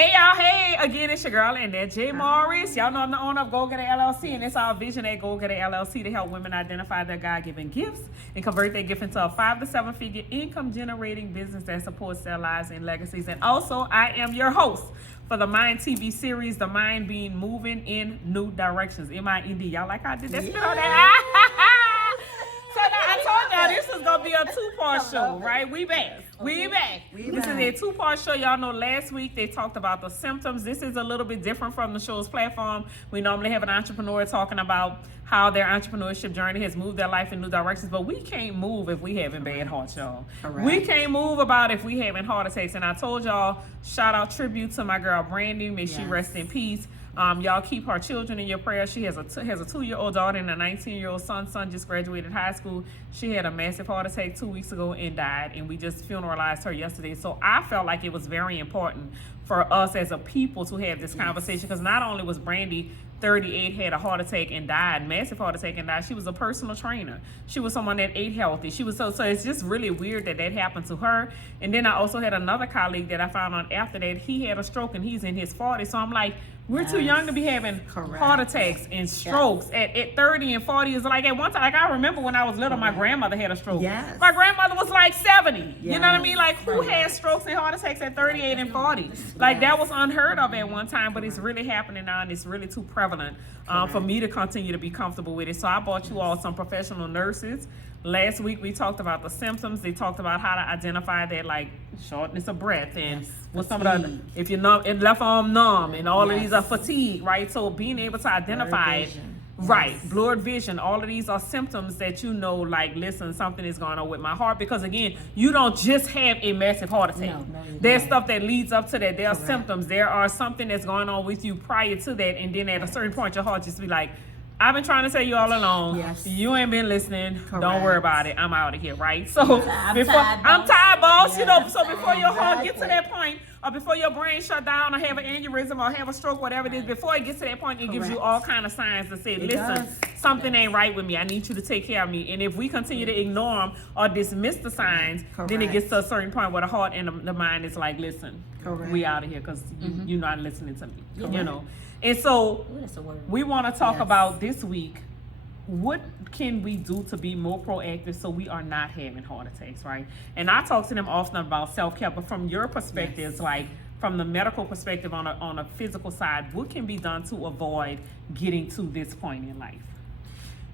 Hey y'all, hey, again, it's your girl Annette J. Morris. Y'all know I'm the owner of Go Getter LLC, and it's our vision at Go Getter LLC to help women identify their God-given gifts and convert their gift into a 5 to 7 figure income generating business that supports their lives and legacies. And also, I am your host for the Mind TV series, The Mind being moving in new directions. M-I-N-D. Y'all like how I did that spit on that? So now I told y'all this was gonna be a two-part show, right? We back. This is a two-part show. Y'all know last week they talked about the symptoms. This is a little bit different from the show's platform. We normally have an entrepreneur talking about how their entrepreneurship journey has moved their life in new directions, but we can't move if we having bad hearts, y'all. Correct. We can't move about if we having heart attacks. And I told y'all, shout out tribute to my girl Brandy. May she rest in peace. Y'all keep her children in your prayers. She has a 2-year-old daughter and a 19-year-old son. Son just graduated high school. She had a massive heart attack 2 weeks ago and died, and we just funeralized her yesterday. So I felt like it was very important for us as a people to have this conversation, because not only was Brandy 38, had a heart attack and died, massive heart attack and died. She was a personal trainer. She was someone that ate healthy. She was so it's just really weird that happened to her. And then I also had another colleague that I found out after that, he had a stroke and he's in his 40s. So I'm like, we're too young to be having heart attacks and strokes at 30 and 40. Is like at one time, like I remember when I was little, my grandmother had a stroke. My grandmother was like 70. You know what I mean? Like who has strokes and heart attacks at 38 and 40? Like that was unheard of at one time, but it's really happening now, and it's really too prevalent for me to continue to be comfortable with it. So I brought you all some professional nurses. Last week we talked about the symptoms. They talked about how to identify that, like shortness of breath and what some of the, if you're numb, and left arm numb, and all of these are fatigue, right? So being able to identify it, blurred vision, all of these are symptoms that you know, like, listen, something is going on with my heart, because again, you don't just have a massive heart attack. There's stuff that leads up to that. There are symptoms. There are something that's going on with you prior to that, and then at a certain point, your heart just be like, I've been trying to tell you all along. You ain't been listening. Don't worry about it. I'm out of here, right? So I'm tired, boss. You know, so before your heart gets to that point, or before your brain shut down, or have an aneurysm, or have a stroke, whatever it is, before it gets to that point, it gives you all kind of signs to say, listen, something ain't right with me. I need you to take care of me. And if we continue to ignore them or dismiss the signs, then it gets to a certain point where the heart and the mind is like, listen, we out of here, because you're not listening to me. You know. And so we want to talk about this week, what can we do to be more proactive so we are not having heart attacks, right? And I talk to them often about self-care, but from your perspectives, like from the medical perspective on a physical side, what can be done to avoid getting to this point in life?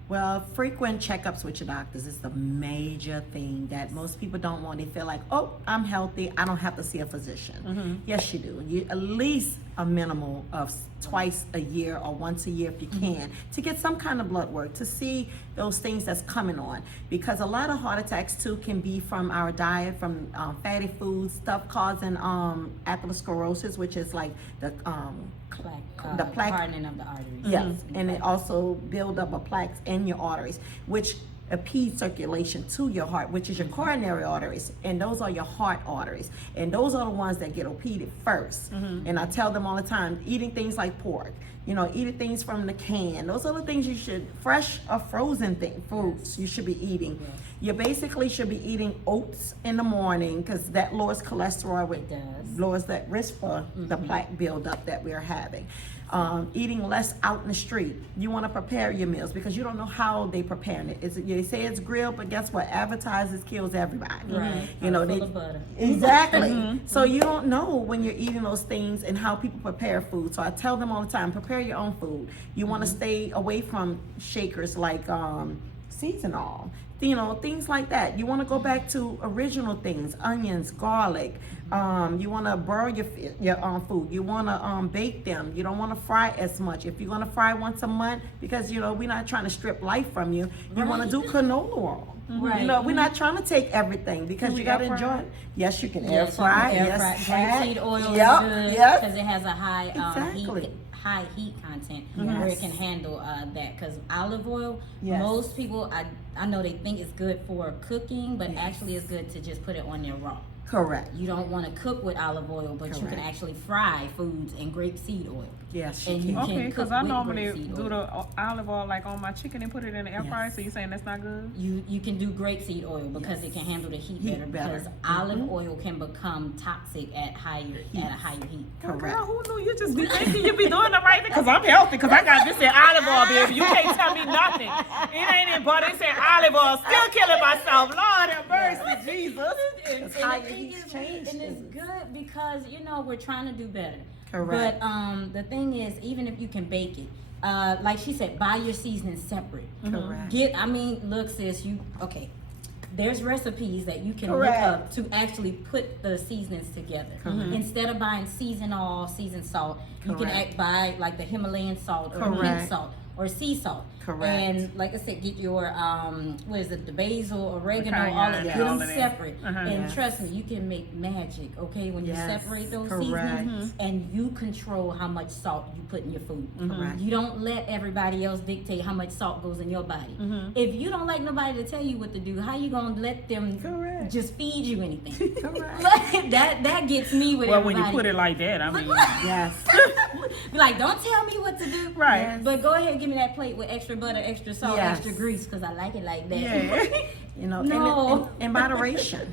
Well, frequent checkups with your doctors is the major thing that most people don't want. They feel like, oh, I'm healthy, I don't have to see a physician. Yes, you do. You at least a minimal of twice a year or once a year if you can, to get some kind of blood work to see those things that's coming on, because a lot of heart attacks too can be from our diet, from fatty foods, stuff causing atherosclerosis, which is like the plaque hardening of the arteries. Yes, and it also build up of plaques in your arteries, which impede circulation to your heart, which is your coronary arteries, and those are your heart arteries, and those are the ones that get impeded first. And I tell them all the time, eating things like pork, eating things from the can, those are the things you should, fresh or frozen foods you should be eating. You basically should be eating oats in the morning, because that lowers cholesterol, which lowers that risk for the plaque buildup that we're having. Eating less out in the street. You want to prepare your meals, because you don't know how they preparing it. They say it's grilled, but guess what? Advertisers kills everybody. Right. Full of butter. Exactly. So you don't know when you're eating those things and how people prepare food. So I tell them all the time, prepare your own food. You want to stay away from shakers like seasonal. Things like that. You want to go back to original things, onions, garlic. You want to broil your food. You want to bake them. You don't want to fry as much. If you're going to fry once a month, because we're not trying to strip life from you. You want to do canola oil. Right. We're not trying to take everything, because you got to enjoy it. Yes, you can air fry. Grapeseed oil is good because it has a high heat content where it can handle that, because olive oil, most people I know they think it's good for cooking, but actually it's good to just put it on there raw. Correct. You don't want to cook with olive oil, but you can Correct. actually fry foods in grapeseed oil. Yes, And you you can. can Okay, because cook I with normally grapeseed do oil. the olive oil like on my chicken and put it in the air fryer. Yes. So you saying that's not good? You can do grapeseed oil because it can handle the heat, Heat better. better. Because olive oil can become toxic at a higher heat. Well, Correct. girl, who knew you just be thinking you be doing the right thing? Because I'm healthy, because I got this in olive oil, baby. You can't tell me nothing. It ain't in butter, it's in olive oil. Still killing myself. Lord have mercy, Jesus. And higher the thing heats is, change and it's things. good because we're trying to do better. Correct. But the thing is, even if you can bake it, like she said, buy your seasoning separate. Correct. Look, sis, there's recipes that you can Correct. look up to actually put the seasonings together. Instead of buying seasoned salt, you can Correct. buy like the Himalayan salt or pink Correct. salt or sea salt. Correct. And like I said, get your the basil, oregano, cayenne, all of yeah, get all them of that. separate. And Yes. trust me, you can make magic, okay, when Yes, you separate those correct. seasonings and you control how much salt you put in your food. Correct. You don't let everybody else dictate how much salt goes in your body. If you don't like nobody to tell you what to do, how you gonna let them Correct. just feed you anything? Correct. Like, that gets me with Well, everybody. when you put it like that, I mean, Yes. Be like, don't tell me what to do. right. Yes. But go ahead and give me that plate with extra butter, extra salt, Yes. extra grease, because I like it like that. Yeah. You know, No. in moderation.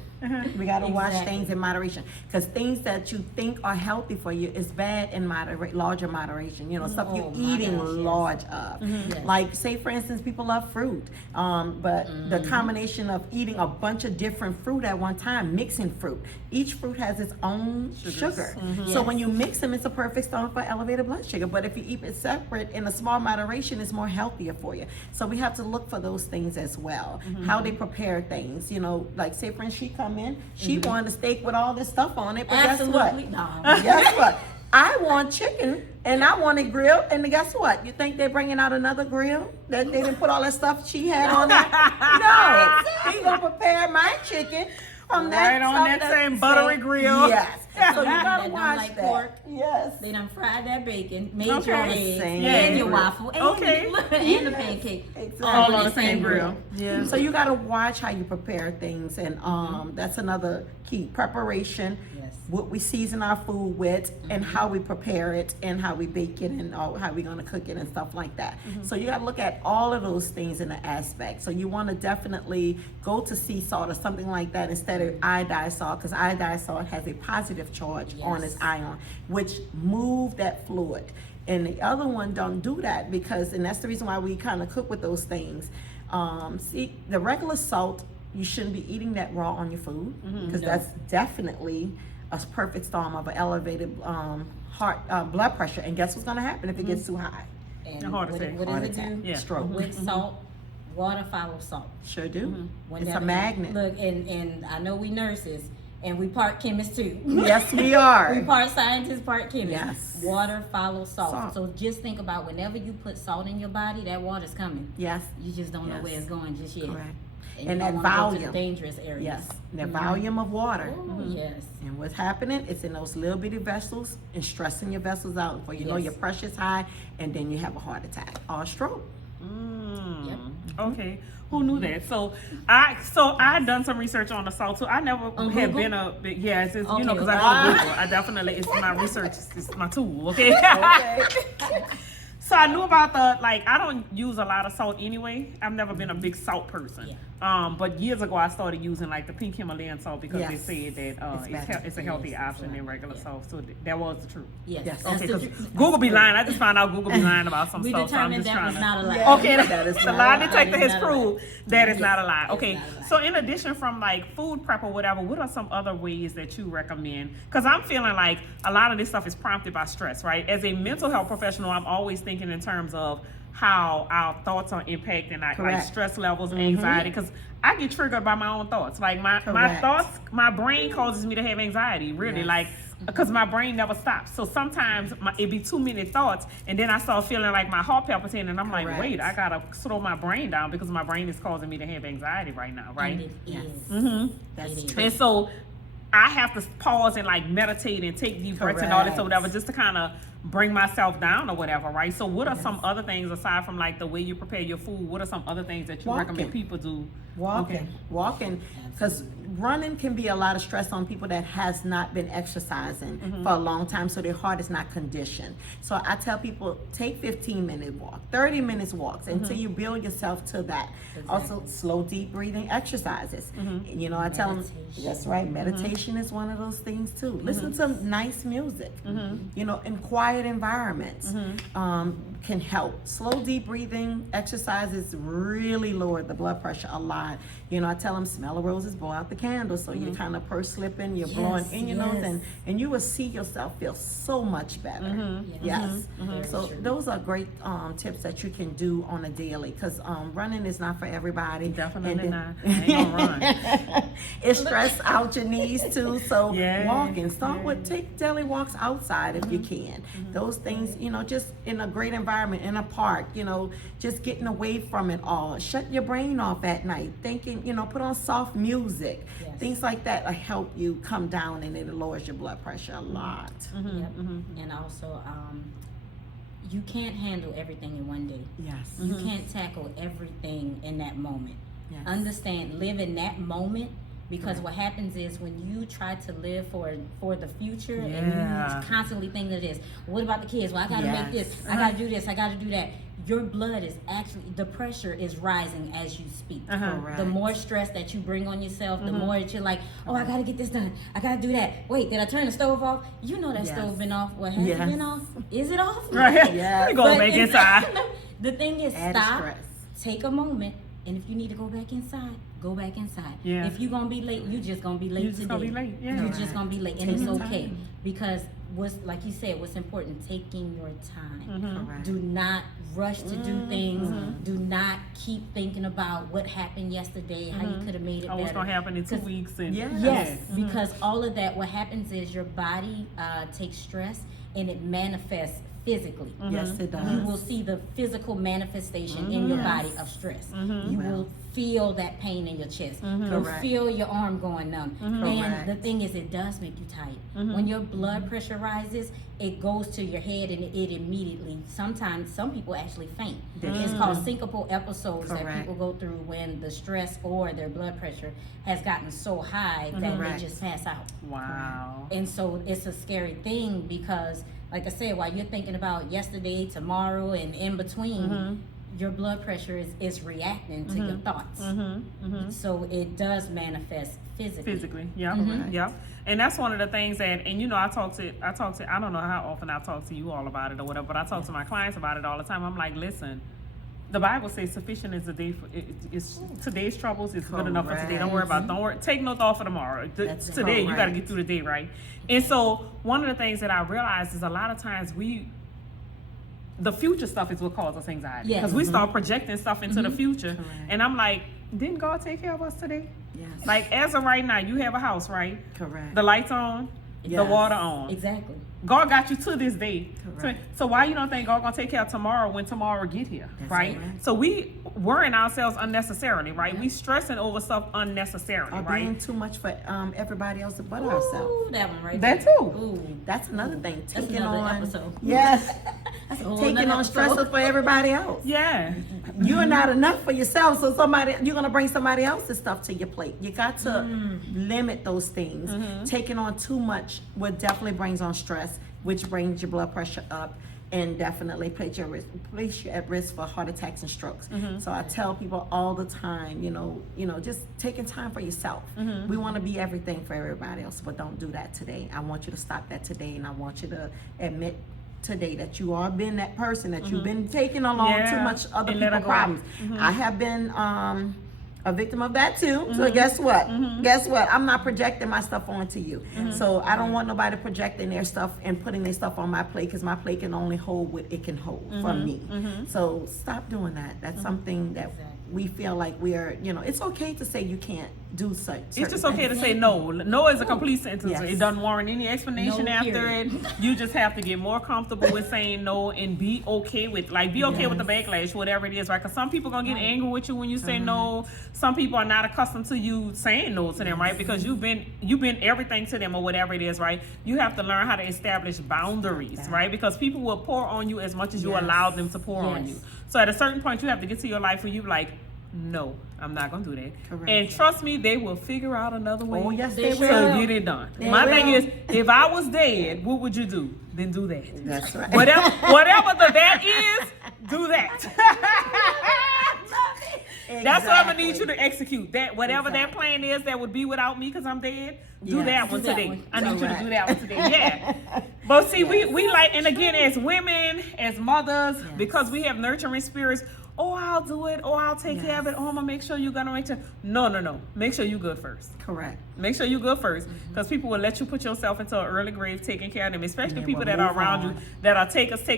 We got to watch Exactly. things in moderation because things that you think are healthy for you is bad in larger moderation. You know, stuff Oh, you're my eating gosh, yes. large of. Yes. Like, say for instance, people love fruit, but the combination of eating a bunch of different fruit at one time, mixing fruit. Each fruit has its own sugar. So Yes. when you mix them, it's a perfect storm for elevated blood sugar. But if you eat it separate in a small moderation, it's more healthier for you. So we have to look for those things as well. How they prepare things. You know, like say for instance, she come in, she wanted a steak with all this stuff on it, but Absolutely guess what? not. Guess what? I want chicken and I want it grilled, and guess what? You think they're bringing out another grill that they didn't put all that stuff she had on there? No, he gonna prepare my chicken from that Right on stuff that same buttery grill. Yes. So you That gotta don't watch like that. pork. Yes. They done fried that bacon, made Okay. your eggs, Same and your grill. waffle, and, Okay. and the pancake. Exactly. All on the same grill. Yeah. So you got to watch how you prepare things, and that's another key: preparation. Yes. What we season our food with, and how we prepare it, and how we bake it, and how we're gonna cook it, and stuff like that. So you got to look at all of those things in the aspect. So you want to definitely go to sea salt or something like that instead of iodized salt, because iodized salt has a positive charge on Yes. its ion, which move that fluid. And the other one don't do that because, and that's the reason why we kind of cook with those things. See, the regular salt, you shouldn't be eating that raw on your food because No. that's definitely a perfect storm of an elevated heart blood pressure. And guess what's going to happen if it gets too high? And A heart what, attack. what Heart does it attack. do? Yeah. Stroke. With salt, water follows salt. Sure do. It's a Whenever- magnet. Look, and I know we nurses, and we part chemists too. Yes, we We are. part scientists, part chemists. Yes. Water follows salt. Salt. So just think about whenever you put salt in your body, that water's coming. Yes. You just don't know Yes. where it's going just yet. Correct. And, And you that don't wanna go to the volume. dangerous areas. Yes. The volume of water. Oh, yes. And what's happening? It's in those little bitty vessels and stressing your vessels out. Before you know Yes. your pressure's high, and then you have a heart attack or a stroke. Yep. Okay, who knew that? So I done some research on the salt too. I never On have Google? been a big it's you know Okay. because I go to Google. I definitely it's my research. It's my tool. Okay. Okay. So I knew about I don't use a lot of salt anyway. I've never been a big salt person. Yeah. But years ago I started using like the pink Himalayan salt because Yes. they said that It's better. it's a healthy Yes, option right. than regular Yeah. salt. So that was the truth. Yes. Yes. That's Okay, the 'cause truth. Google be lying. I just found out Google be lying about some We stuff. So I'm determined just that trying was to. not a lie. Yeah. Okay, That is the not lie a lie. detector That has is not a proved that it's Yes, not a lie. it's Okay, not a lie. so in addition from like food prep or whatever, what are some other ways that you recommend? Because I'm feeling like a lot of this stuff is prompted by stress, right? As a mental health professional, I'm always thinking in terms of how our thoughts are impacting like Correct. stress levels and anxiety. Because I get triggered by my own thoughts. Like my Correct. thoughts, my brain causes me to have anxiety. Really, Yes. like. Because my brain never stops. So sometimes it be too many thoughts, and then I start feeling like my heart palpitating, and I'm like, Correct. wait, I gotta slow my brain down because my brain is causing me to have anxiety right now, right? And it Yes. is. That's It is. true. And so I have to pause and like meditate and take deep breaths and all this or Correct. whatever, just to kind of bring myself down or whatever, right? So what are some other things aside from like the way you prepare your food? What are some other things that you Walking. recommend people do? Walking, Okay. walking, because running can be a lot of stress on people that has not been exercising for a long time, so their heart is not conditioned. So I tell people, take 15-minute walk, 30 minutes walks until you build yourself to that. Also, slow, deep breathing exercises. You know, I tell them, that's right, meditation is one of those things too. Listen to nice music, you know, in quiet environments can help. Slow, deep breathing exercises really lower the blood pressure a lot. You know, I tell them, smell of roses, blow out the candle. So you're kind of purse slipping, you're blowing in your nose, and you will see yourself feel so much better. Yes. So those are great tips that you can do on a daily, because running is not for everybody. Definitely not. I ain't gonna run. It stress out your knees too. So walking, start with, take daily walks outside if you can. Those things, you know, just in a great environment, in a park, you know, just getting away from it all. Shut your brain off at night, thinking, you know, put on soft music. Things like that will help you come down, and it lowers your blood pressure a lot. And also, you can't handle everything in one day. Yes. You can't tackle everything in that moment. Yes. Understand, live in that moment, because what happens is when you try to live for the future and you constantly think of this, what about the kids? Well, I gotta make this, I gotta do this, I gotta do that. Your blood is actually, the pressure is rising as you speak. The more stress that you bring on yourself, the more that you're like, oh, I gotta get this done, I gotta do that. Wait, did I turn the stove off? You know that stove been off. Well, has it been off? Is it off? Right. Let me go back inside. The thing is, stop, take a moment, and if you need to go back inside, go back inside. If you're gonna be late, you just gonna be late today. Gonna be late. You're just gonna be late, and it's okay, because what's, like you said, what's important, taking your time. Do not rush to do things. Do not keep thinking about what happened yesterday, how you could have made it better. What's gonna happen in 2 weeks? And yes, because all of that, what happens is your body takes stress and it manifests physically. Yes, it does. You will see the physical manifestation in your body of stress. You will feel that pain in your chest. You'll feel your arm going numb. And the thing is, it does make you tight. When your blood pressure rises, it goes to your head, and it immediately, sometimes some people actually faint. It's called syncopal episodes that people go through when the stress or their blood pressure has gotten so high that they just pass out. Wow. And so it's a scary thing, because like I said, while you're thinking about yesterday, tomorrow, and in between, your blood pressure is reacting to your thoughts. So it does manifest physically. Yeah. And that's one of the things that, and you know, I talk to, I don't know how often I talk to you all about it or whatever, but I talk to my clients about it all the time. I'm like, listen, the Bible says sufficient is a day for it's today's troubles is good enough for today. Don't worry, take no thought for tomorrow. Today you got to get through the day, right? And so one of the things that I realized is a lot of times the future stuff is what causes us anxiety, because we start projecting stuff into the future. And I'm like, didn't God take care of us today? Yes. Like, as of right now, you have a house, right? Correct. The lights on, the water on. Exactly. God got you to this day. So why you don't think God gonna take care of tomorrow when tomorrow get here, right? So we worrying ourselves unnecessarily, right? We stressing over stuff unnecessarily, right? Being too much for everybody else but ourselves. That one right there. That too. Ooh. That's another thing. That's Taking another on episode. Yes. That's a whole taking on stressors for everybody else. Yeah. You're not enough for yourself, so you're gonna bring somebody else's stuff to your plate. You got to limit those things. Taking on too much would definitely brings on stress, which brings your blood pressure up, and definitely place you at risk for heart attacks and strokes. So I tell people all the time, you know, just taking time for yourself. We want to be everything for everybody else, but don't do that today. I want you to stop that today, and I want you to admit today that you are been that person, that you've been taking along too much other people's problems. I have been a victim of that too. So guess what? Guess what? I'm not projecting my stuff onto you. So I don't want nobody projecting their stuff and putting their stuff on my plate, because my plate can only hold what it can hold from me. So stop doing that. That's something that we feel like we're, it's okay to say you can't do such. It's just okay to say no. No is a complete sentence. It doesn't warrant any explanation after it. You just have to get more comfortable with saying no and be okay with, with the backlash, whatever it is, right? Because some people gonna get angry with you when you say no. Some people are not accustomed to you saying no to them, right? Because you've been everything to them or whatever it is, right? You have to learn how to establish boundaries, right? Because people will pour on you as much as you allow them to pour on you. So at a certain point, you have to get to your life where you like, No, I'm not gonna do that. Correct. And trust me, they will figure out another way Oh, yes, They they will. to will. get it done. They My will. thing is, if I was dead, what would you do? Then do that. That's right. Whatever the that is, do that. That's what I'm gonna need you to execute. That whatever that plan is that would be without me because I'm dead. Do Yes. that one Do that today. one. I need you to Correct. do that one today. Yeah. But see, we like, and again, as women, as mothers, Yes. because we have nurturing spirits. Oh, I'll do it. Oh, I'll take care of it. Oh, I'm gonna make sure you're gonna make sure. No. Make sure you good first. Correct. Make sure you good first, because people will let you put yourself into an early grave taking care of them, especially And people will that are move around you on. that are takers. They're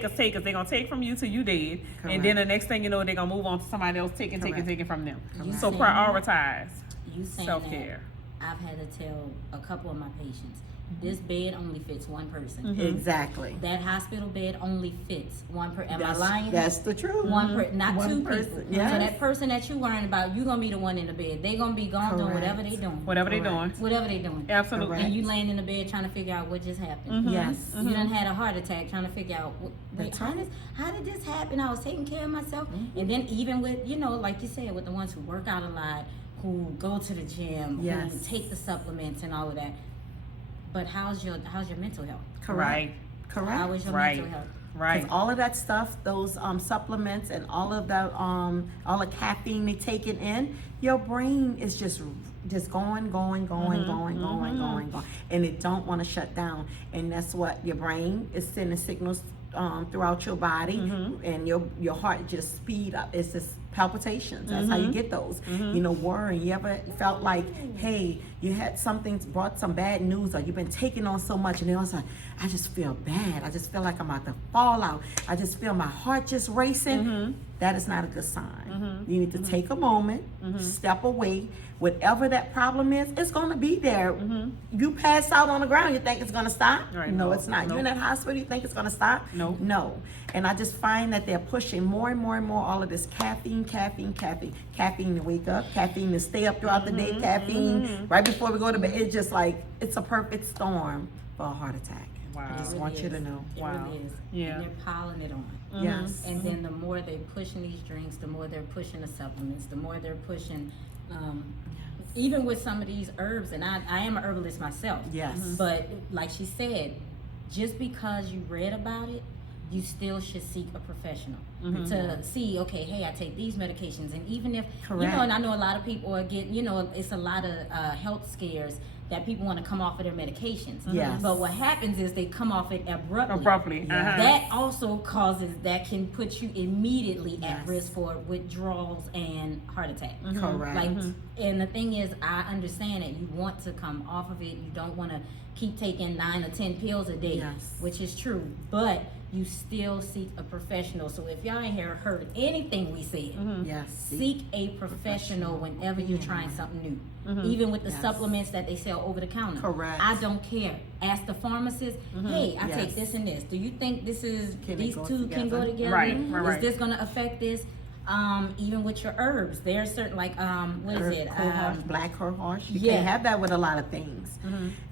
gonna take from you till you dead, Correct. and then the next thing you know, they're gonna move on to somebody else taking Correct. from them. Correct. So You prioritize You saying self-care. that I've had to tell a couple of my patients, this bed only fits one person. Exactly. That hospital bed only fits one person. Am I That's, lying? that's the truth. One not One two person, people. yes. So that person that you worrying about, you gonna be the one in the bed. They gonna be gone doing Correct. whatever they doing. Whatever they're doing. Correct. Whatever they doing. Absolutely. Correct. And you laying in the bed trying to figure out what just happened. Yes. You done had a heart attack trying to figure out wait, That's right. how did this happen? I was taking care of myself. And then even with, like you said, with the ones who work out a lot, who go to the gym, who Yes. take the supplements and all of that. But how's your mental health? Correct. Right. Correct. How is your Right. mental health? Right. Because all of that stuff, those supplements and all of that, all the caffeine they taking in, your brain is just going, and it don't want to shut down. And that's what your brain is sending signals throughout your body, and your heart just speed up. It's just palpitations. That's how you get those. Worrying. You ever felt like, hey, you had brought some bad news, or you've been taking on so much, and then all of a sudden, I just feel bad. I just feel like I'm about to fall out. I just feel my heart just racing. That is not a good sign. You need to take a moment, step away. Whatever that problem is, it's going to be there. You pass out on the ground, you think it's going to stop? Right. No, No. it's not. No. You in that hospital, you think it's going to stop? No. No. And I just find that they're pushing more and more and more all of this caffeine to wake up, caffeine to stay up throughout the day, caffeine right before we go to bed. It's just like, it's a perfect storm for a heart attack. Wow. I just It want really you to is. know. It Wow. really is. Yeah. And they're piling it on. Yes. And then the more they're pushing these drinks, the more they're pushing the supplements, the more they're pushing, even with some of these herbs, and I am an herbalist myself. Yes. But like she said, just because you read about it, you still should seek a professional to see, okay, hey, I take these medications. And even if, Correct. and I know a lot of people are getting, it's a lot of health scares that people want to come off of their medications. Yes. But what happens is they come off it Abruptly. Uh-huh. that also that can put you immediately at Yes. risk for withdrawals and heart attack. Correct. Like, and the thing is, I understand that you want to come off of it. You don't want to keep taking 9 or 10 pills a day, Yes. which is true. But you still seek a professional. So if y'all ain't heard anything we said, Yes. seek a professional whenever you're trying something new. Even with the Yes. supplements that they sell over the counter. Correct. I don't care. Ask the pharmacist, hey, I Yes. take this and this. Do you think this is Can it these go two can go together? together? Right, Is this gonna affect this? Even with your herbs, there's certain what is it? Cohorts, black cohorts. You yeah. can't have that with a lot of things.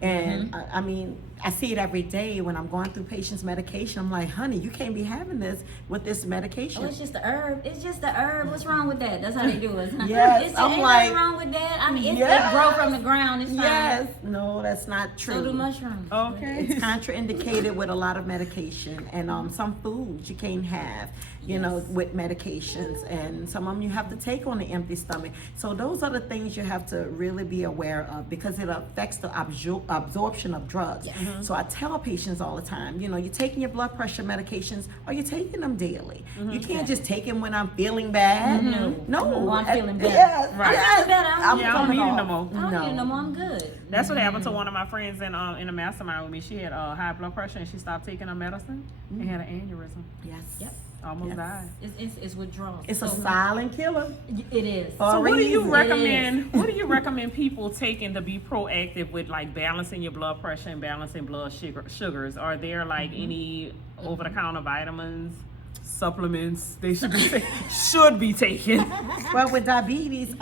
And I mean, I see it every day when I'm going through patients' medication. I'm like, honey, you can't be having this with this medication. Oh, it's just the herb. It's just the herb. What's wrong with that? That's how they do it. Yes, I'm ain't like, nothing wrong with that. I mean, it yes. grow from the ground. It's fine. Yes, no, that's not true. So do mushrooms. Okay. It's contraindicated with a lot of medication, and some foods you can't have, with medications, and some of them you have to take on an empty stomach. So those are the things you have to really be aware of, because it affects the absorption of drugs. Yes. So I tell patients all the time, you're taking your blood pressure medications, or you're taking them daily. You can't just take them when I'm feeling bad. No. Oh, I'm feeling better. Yes, Right. yes. I'm better. Yeah, I don't coming need it off. no more. I don't need it no more. I'm good. That's what happened to one of my friends in a mastermind with me. She had high blood pressure and she stopped taking her medicine and had an aneurysm. Yes. Yep. Almost Yes. died. It's withdrawals. It's a So, silent killer. It is. For So a what do you reason. recommend? What do you recommend people taking to be proactive with like balancing your blood pressure and balancing blood sugars? Are there like any over-the-counter vitamins, supplements they should be taking? Well, with diabetes,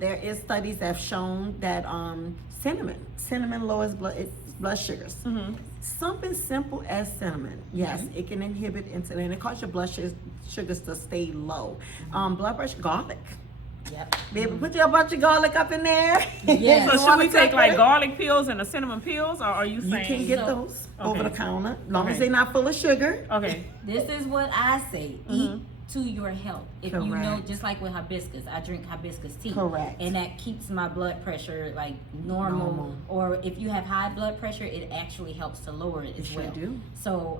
there is studies that have shown that cinnamon lowers blood sugars. Something simple as cinnamon, yes, it can inhibit insulin. It causes your blood sugars to stay low. Blood pressure, Yep. Baby, put your bunch of garlic up in there. Yes. So You should wanna we take like it? garlic pills and the cinnamon pills, or are you You saying? can get So- those over the Okay. counter, as long as Okay. they're not full of sugar. Okay. This is what I say. Eat to your health. If you know, Correct. just like with hibiscus, I drink hibiscus tea. Correct. And that keeps my blood pressure like normal. Or if you have high blood pressure, it actually helps to lower it as sure well. do. So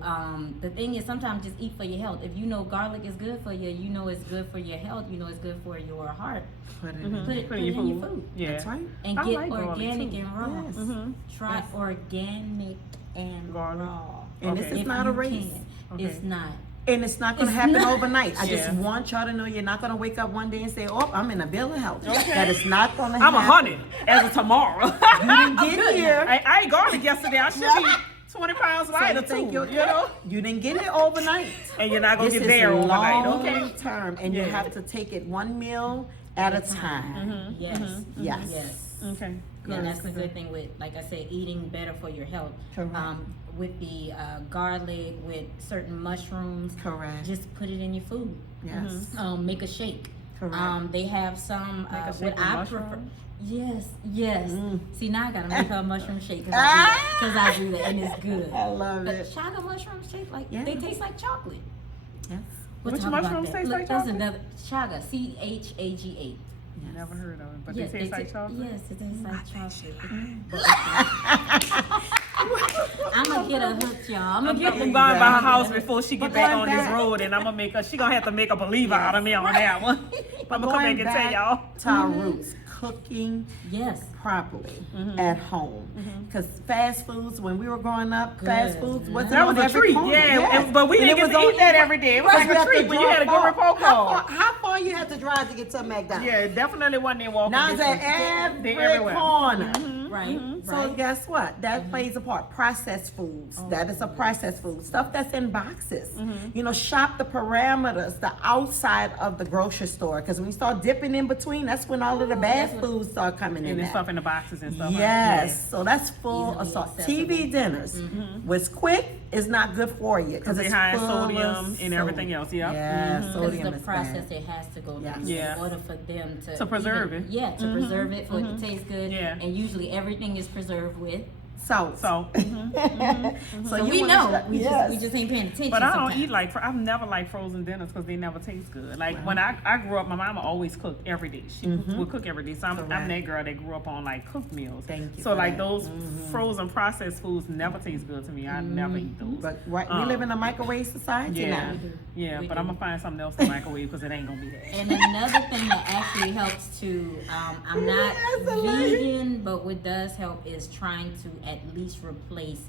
the thing is, sometimes just eat for your health. If you know garlic is good for you, you know it's good for your health. You know it's good for your heart. Put it Mhm. in. Put it in your food. Yeah. That's right. And I get like garlic, organic too. and raw. Yes. Mhm. Try Yes. organic and Garlic. raw. And Okay. this is If not a you race. can. Okay. It's not. And it's not going to It's happen not. overnight. I Yeah. just want y'all to know you're not going to wake up one day and say, oh, I'm in a bill of health. Okay. That is not going to I'm happen. 100 as of tomorrow. You didn't get here. I ate garlic yesterday. I should be 20 pounds So lighter you think too. you're- You know. You didn't get it overnight. And you're not gonna This get is there overnight. long Okay. term, and you Yeah. have to take it one meal at a time. Yes. Yes. Yes. Okay. And that's the good thing with, like I said, eating better for your health. Correct. With the garlic, with certain mushrooms, Correct. just put it in your food. Yes. Make a shake. Correct. They have some. Make a shake What with I prefer. mushrooms? Yes, yes. See, now I gotta make her a mushroom shake because Ah! I do that, and it's good. I love But it. chaga mushroom shake, like Yeah. they taste like chocolate. Yes. We'll Which talk about mushrooms that. taste Look, like that's chocolate? another chaga. CHAGA. Never heard of it, but Yes, they taste like chocolate. Yes, it tastes like chocolate. I'm gonna get a hook, y'all. I'm gonna get I'm a going by her Exactly. house before she get But back going on this back- road, and I'm gonna make her. She gonna have to make a believer out of me on that one. I'm gonna come back and tell y'all. to our roots, cooking Yes. properly Mm-hmm. at home. Because fast foods, when we were growing up, fast Good. foods wasn't That on was a every treat, corner. yeah. Yes. and- but we And didn't it get was to on- eat that every day. It was Right, like you a have to treat when you had a good drive far. report. How far you have to drive to get to McDonald's? Yeah, it definitely wasn't there walking. Now it's distance. at They every everywhere. corner. Right. So Right. guess what? That plays a part. Processed foods. That is a processed food. Stuff that's in boxes. You know, shop the parameters, the outside of the grocery store. Because when you start dipping in between, that's when all of the bad foods start coming in. And there's there. stuff in the boxes and stuff. Yes, so that's full Easily of salt. accessible. TV dinners was quick is not good for you Because because they it's high in full sodium of and everything else. Yeah. Yeah, Because sodium the is process bad. it has to go through Yes. Yeah. in order for them to preserve it. Yeah, to preserve it for it to taste good. Yeah. And usually everything is preserved with. Salt. So, So So you we wanna know. shop- We yes. just ain't paying attention. but I don't sometimes. eat like I've never liked frozen dinners because they never taste good. Like when I grew up, my mama always cooked every day. She would cook every day. So I'm Correct. that girl that grew up on like cooked meals. Thank you So for like that. those frozen processed foods never taste good to me. I never eat those. But right, we live in a microwave society yeah, now. yeah. We But do. I'm gonna find something else to microwave because it ain't gonna be that. And another thing that actually helps to, I'm not Yes, I love it. vegan, but what does help is trying to at least replace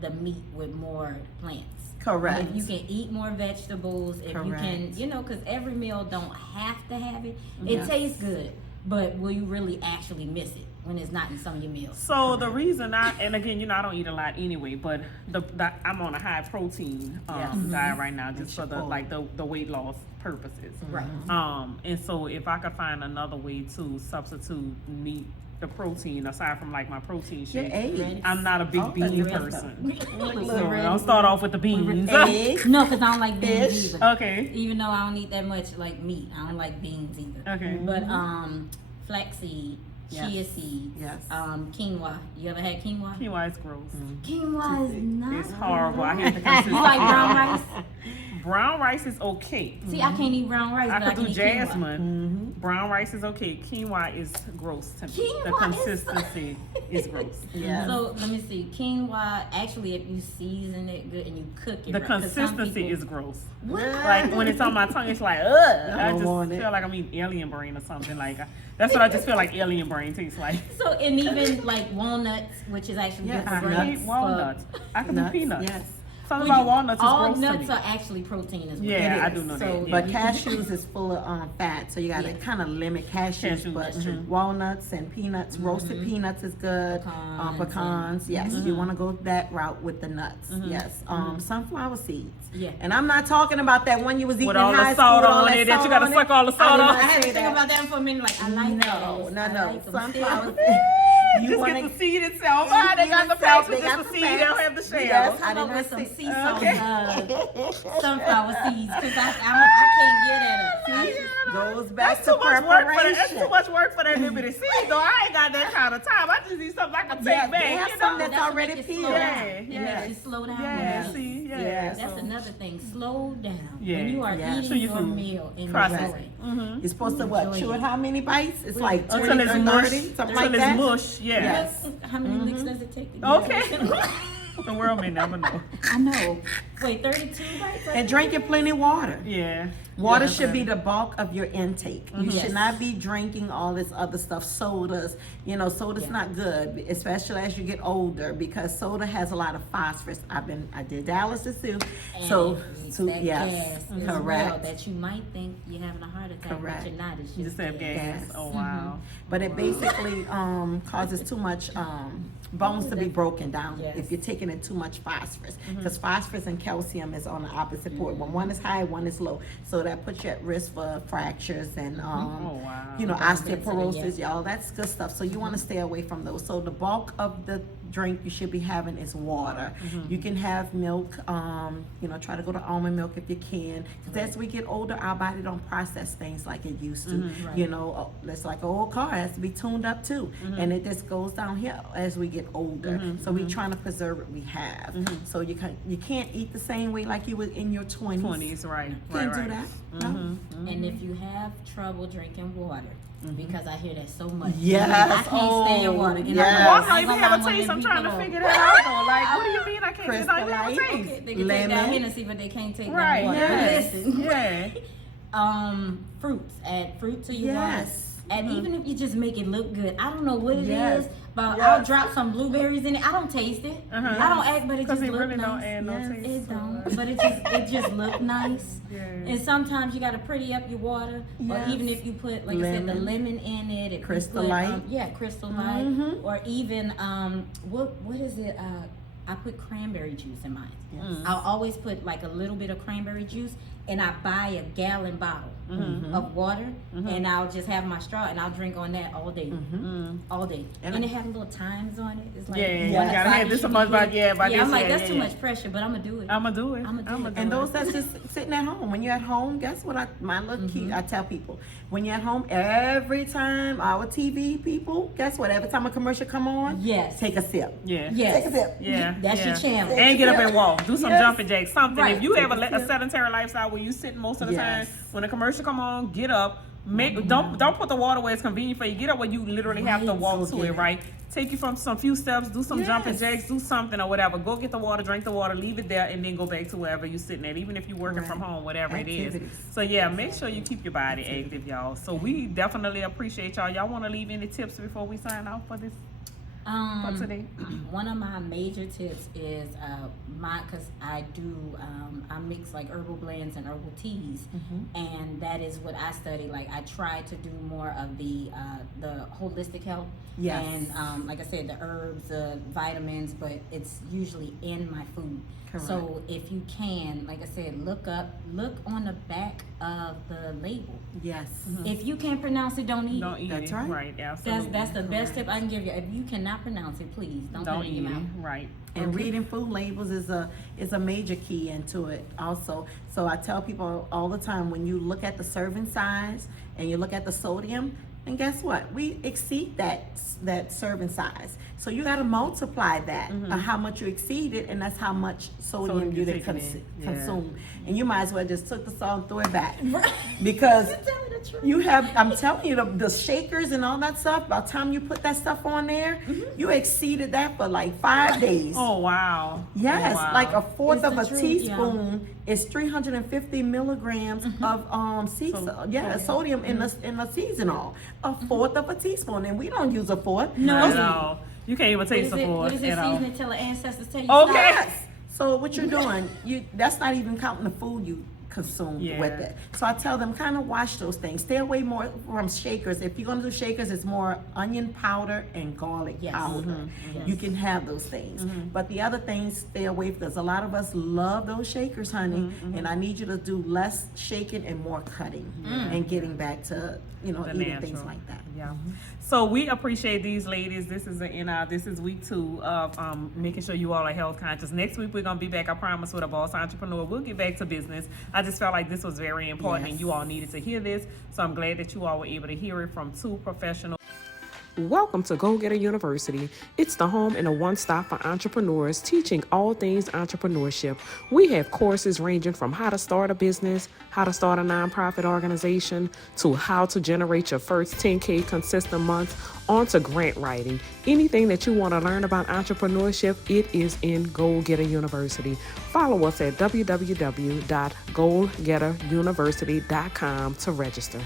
the meat with more plants. Correct. If you can eat more vegetables, if you can, Correct. because every meal don't have to have it. It Yes. tastes good, but will you really actually miss it when it's not in some of your meals? So the reason and again, I don't eat a lot anyway, but I'm on a high protein Yes. diet right now just for the Chipotle. like the weight loss purposes. Right. And so if I could find another way to substitute meat, the protein aside from like my protein Your shake, eggs. I'm not a big Oh, bean that's person. Look, So I'll start off with the beans. Eggs. No, because I don't like beans Fish. either. Okay. Even though I don't eat that much like meat, I don't like beans either. Okay. But flaxseed, Yes. chia seeds, Yes. Quinoa. You ever had quinoa? Quinoa is gross. Quinoa is not. It's horrible. I hate the You consistency. like brown rice? Brown rice is okay. See, I can't eat brown rice, I but I could can do eat quinoa. jasmine. Brown rice is okay. Quinoa is gross to me. The Quinoa is- consistency is gross. Yes. So let me see. Quinoa, actually, if you season it good and you cook it, The right, 'cause some consistency people- is gross. What? Like when it's on my tongue, it's like, ugh. I don't just want it. feel like I'm eating alien brain or something. Like that's what I just feel like alien brain tastes like. So and even like walnuts, which is actually Yes, good for I brains. hate walnuts. I can do Nuts, peanuts. yes. Something Well, about walnuts is all gross to nuts me. are actually protein as well. Yeah, I It do is. know So- that. Yeah. But cashews is full of fat, so you gotta Yeah. kind of limit cashews. Cashews, But that's true. walnuts and peanuts, roasted peanuts is good. Pecans Pecans, yes, you want to go that route with the nuts. Yes, sunflower seeds. Yeah. And I'm not talking about that one you was eating With in all the high salt school, all on that it that you salt gotta on suck it. all the I salt did off. not I had to say think that. about that for a minute. Like I like No, those. no, I no. like them Sunflower still. You Just wanna get the seed itself. Ah, they got the itself, packs with they got just the the seed. They don't have the packs. shell. Yes, How I about didn't with some see- sea salt, Okay. sunflower seeds? Because I can't get at it. I just- Goes back That's to too much work for that. That's preparation. too much work for that limited seed. Though I ain't got that kind of time. I just need something I can take Yeah, back. they have You know? some that's That's what already makes you peeled. slow down. Yeah, It yeah. makes you slow down. Yeah, when you see, eat. yeah. Yeah. That's So- another thing. Slow down. Yeah. When you are Yeah. eating Chew your your food. meal, enjoy Process it. Mm-hmm. You're supposed to what? Enjoy Chew it. it how many bites? It's like Until 20 it's or mush. 30, something Until like it's that. mush. Yeah. Yes. How many licks does it take? To get Okay. it? The world may never know. I know. Wait, 32 bites? And drinking plenty of water. Yeah. Water Yeah, should be okay. the bulk of your intake. You Yes. should not be drinking all this other stuff, sodas. You know, soda's Yeah. not good, especially as you get older, because soda has a lot of phosphorus. I did dialysis too. So, it's so that yes, gas as well correct. that you might think you're having a heart attack, Correct. but you're not. It's You just just have gas. gas. Oh wow. But it basically causes too much bones to be broken down Yes. if you're taking in too much phosphorus. Because phosphorus and calcium is on the opposite port. When one is high, one is low. So that puts you at risk for fractures and Oh wow. you know, osteoporosis, Yes. y'all, that's good stuff. So you want to stay away from those. So the bulk of the drink you should be having is water. You can have milk, you know, try to go to almond milk if you can. Because as we get older, our body don't process things like it used to. Right. You know, it's like an old car, it has to be tuned up too. And it just goes downhill as we get older. So we trying to preserve what we have. So you can't eat the same way like you were in your 20s. 20s, right. Can't right, do right. that. No. And if you have trouble drinking water, because I hear that so much. Yes. I can't stand Oh, water. And yes. Well, I'm I not don't even gonna have lie, a one of taste. them I'm trying to people figure that out though. Like, what do you mean I can't? It's not even have a Crystal taste. Okay, they can take down Lemon. Hennessy, but they can't take Right. down water. Yes. Listen. Yeah. Fruits. Add fruit to your Yes. water. And even if you just make it look good, I don't know what it is, Yes. but Yes. I'll drop some blueberries in it. I don't taste it. Uh-huh. I don't act, but it Because just it look really nice. don't add no Yes. taste. It so, don't, but it just look nice. Yeah. And sometimes you gotta pretty up your water, Yes. or even if you put, like I said, the Lemon. lemon in it, if you Crystal put, Light. Crystal Light, Mhm. or even what is it? I put cranberry juice in mine. Yes. I'll always put like a little bit of cranberry juice, and I buy a gallon bottle of water, and I'll just have my straw, and I'll drink on that all day, all day. And And it has little times on it. It's like Yeah, you one gotta o'clock, have you this should much be by- here. yeah, by this, I'm like, yeah, that's yeah, too yeah. much pressure, but I'm gonna do it. I'ma do it. I'ma do it. And those that's just sitting at home. When you're at home, guess what? My little key, I tell people, when you're at home, every time our TV people, guess what? Every time a commercial come on, Yes. take a sip. Yeah. Yes. Take a sip. Yeah. That's yeah. your channel. And get up and walk. Do some Yes. jumping jacks, something. Right. If you have a Take a sip. sedentary lifestyle where you sitting most of the Yes. time, when a commercial come on, get up. Don't put the water where it's convenient for you. Get up where you literally have to Right. walk Go to get it, it. right? Take you from some few steps, do some jumping Yes. jacks, do something or whatever. Go get the water, drink the water, leave it there, and then go back to wherever you're sitting at, even if you're working Right. from home, whatever it is. Activities. So yeah, make sure you keep your body active, y'all. So we definitely appreciate y'all. Y'all want to leave any tips before we sign off for this for today? One of my major tips is because I mix like herbal blends and herbal teas, and that is what I study. Like I try to do more of the holistic health. Yes. And like I said, the herbs, the vitamins, but it's usually in my food. Correct. So if you can, like I said, look on the back of the label. Yes. If you can't pronounce it, don't eat Don't it. eat That's it. right. Right, absolutely. That's the best tip I can give you. If you cannot pronounce it, please don't Don't put it in eat your it. mouth. Right. And reading food labels is a major key into it also. So I tell people all the time, when you look at the serving size and you look at the sodium, and guess what? We exceed that serving size. So you got to multiply that how much you exceed it, and that's how much sodium Sodium you you're did taking in. Yeah. consume. And you might as well just took the salt and throw it back. Because Tell me the truth. you have, I'm telling you, the shakers and all that stuff, by the time you put that stuff on there, you exceeded that for like 5 days. Oh wow. Yes, Oh, wow. like a fourth It's of the a truth, teaspoon is 350 milligrams of sodium in the seasonal. A fourth of a teaspoon, and we don't use a fourth. No. You can't even taste the What food is it? at all. Season it till the ancestors tell you. Okay. stop. Yes. So what you're doing, that's not even counting the food you consumed Yeah. with it. So I tell them kind of watch those things. Stay away more from shakers. If you're going to do shakers, it's more onion powder and garlic Yes. powder. Yes. You can have those things. But the other things, stay away from, because a lot of us love those shakers, honey. And I need you to do less shaking and more cutting and getting back to, The eating things natural. like that. Yeah. So we appreciate these ladies. This is this is week 2 of making sure you all are health conscious. Next week we're gonna be back, I promise, with a boss entrepreneur. We'll get back to business. I just felt like this was very important and you all needed to hear this. So I'm glad that you all were able to hear it from 2 professionals. Welcome to Go Getter University. It's the home and a one-stop for entrepreneurs teaching all things entrepreneurship. We have courses ranging from how to start a business, how to start a nonprofit organization, to how to generate your first 10K consistent month, on to grant writing. Anything that you want to learn about entrepreneurship, it is in Go Getter University. Follow us at www.goalgetteruniversity.com to register.